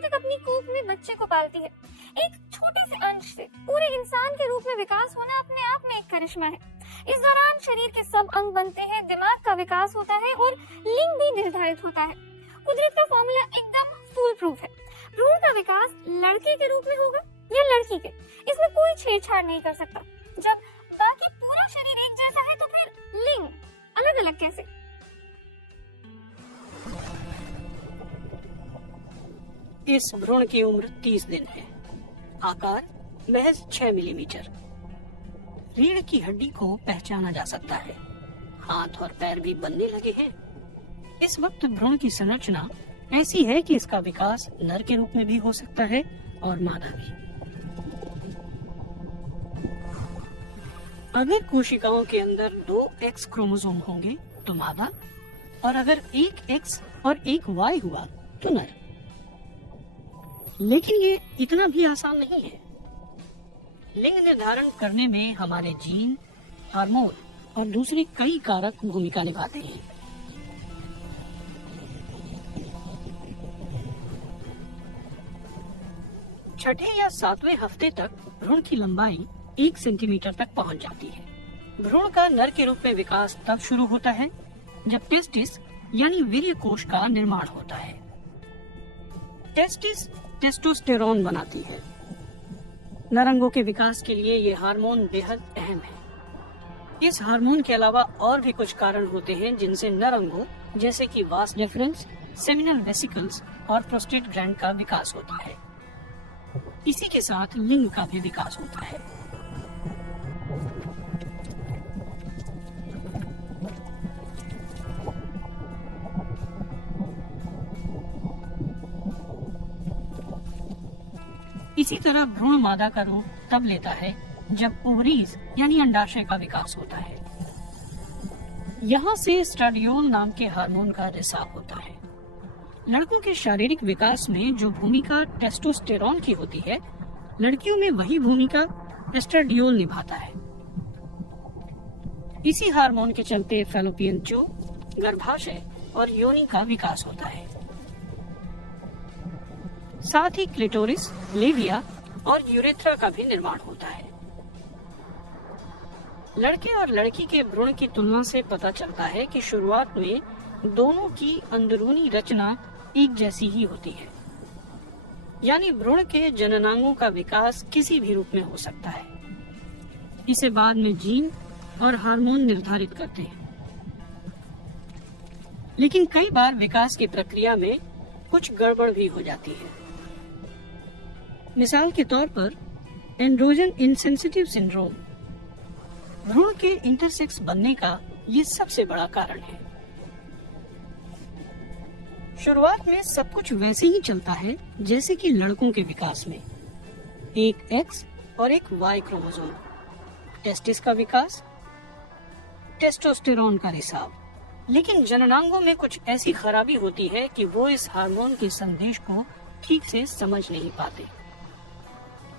समय तक अपनी कोख में बच्चे को पालती है। एक छोटे से अंश से पूरे इंसान के रूप में विकास होना अपने आप में एक करिश्मा है। इस दौरान शरीर के सब अंग बनते हैं, दिमाग का विकास होता है और लिंग भी निर्धारित होता है। कुदरत का फॉर्मूला एकदम फुल प्रूफ है। भ्रूण का विकास लड़के के रूप में होगा या लड़की के, इसमें कोई छेड़छाड़ नहीं कर सकता। जब बाकी पूरा शरीर एक जैसा है तो फिर लिंग अलग अलग कैसे? इस भ्रूण की उम्र 30 दिन है। आकार महज 6 मिलीमीटर। रीढ़ की हड्डी को पहचाना जा सकता है। हाथ और पैर भी बनने लगे हैं। इस वक्त भ्रूण की संरचना ऐसी है कि इसका विकास नर के रूप में भी हो सकता है और मादा भी। अगर कोशिकाओं के अंदर 2 X क्रोमोसोम होंगे तो मादा, और अगर एक X और एक Y हुआ तो नर। लेकिन ये इतना भी आसान नहीं है। लिंग निर्धारण करने में हमारे जीन, हार्मोन और दूसरे कई कारक भूमिका निभाते हैं। छठे या 7वें हफ्ते तक भ्रूण की लंबाई 1 सेंटीमीटर तक पहुंच जाती है। भ्रूण का नर के रूप में विकास तब शुरू होता है जब टेस्टिस यानी वीर्य कोश का निर्माण होता है। टेस्टिस टेस्टोस्टेरोन बनाती है। नरंगों के विकास के लिए ये हार्मोन बेहद अहम है। इस हार्मोन के अलावा और भी कुछ कारण होते हैं जिनसे नरंगों जैसे कि वास डेफरेंस, सेमिनल वेसिकल्स और प्रोस्टेट ग्लैंड का विकास होता है। इसी के साथ लिंग का भी विकास होता है। इसी तरह भ्रूण मादा का रूप तब लेता है जब ओवरीज यानी अंडाशय का विकास होता है। यहाँ से एस्ट्राडियोल नाम के हार्मोन का रिसाव होता है। लड़कों के शारीरिक विकास में जो भूमिका टेस्टोस्टेरोन की होती है, लड़कियों में वही भूमिका एस्ट्राडियोल निभाता है। इसी हार्मोन के चलते फैलोपियन ट्यूब, गर्भाशय और योनि का विकास होता है। साथ ही क्लिटोरिस, लेविया और यूरेथ्रा का भी निर्माण होता है। लड़के और लड़की के भ्रूण की तुलना से पता चलता है कि शुरुआत में दोनों की अंदरूनी रचना एक जैसी ही होती है। यानी भ्रूण के जननांगों का विकास किसी भी रूप में हो सकता है। इसे बाद में जीन और हार्मोन निर्धारित करते हैं। लेकिन कई बार विकास की प्रक्रिया में कुछ गड़बड़ भी हो जाती है। मिसाल के तौर पर एंड्रोजन इंसेंसिटिव सिंड्रोम भ्रूण के इंटरसेक्स बनने का ये सबसे बड़ा कारण है। शुरुआत में सब कुछ वैसे ही चलता है जैसे कि लड़कों के विकास में। एक X और एक Y क्रोमोसोम, टेस्टिस का विकास, टेस्टोस्टेरोन का रिसाव। लेकिन जननांगों में कुछ ऐसी खराबी होती है कि वो इस हार्मोन के संदेश को ठीक से समझ नहीं पाते।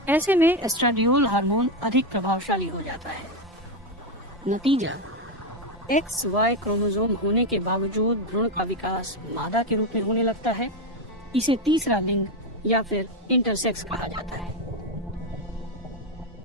ऐसे में एस्ट्राडियोल हार्मोन अधिक प्रभावशाली हो जाता है। नतीजा, XY क्रोमोसोम होने के बावजूद भ्रूण का विकास मादा के रूप में होने लगता है। इसे तीसरा लिंग या फिर इंटरसेक्स कहा जाता है।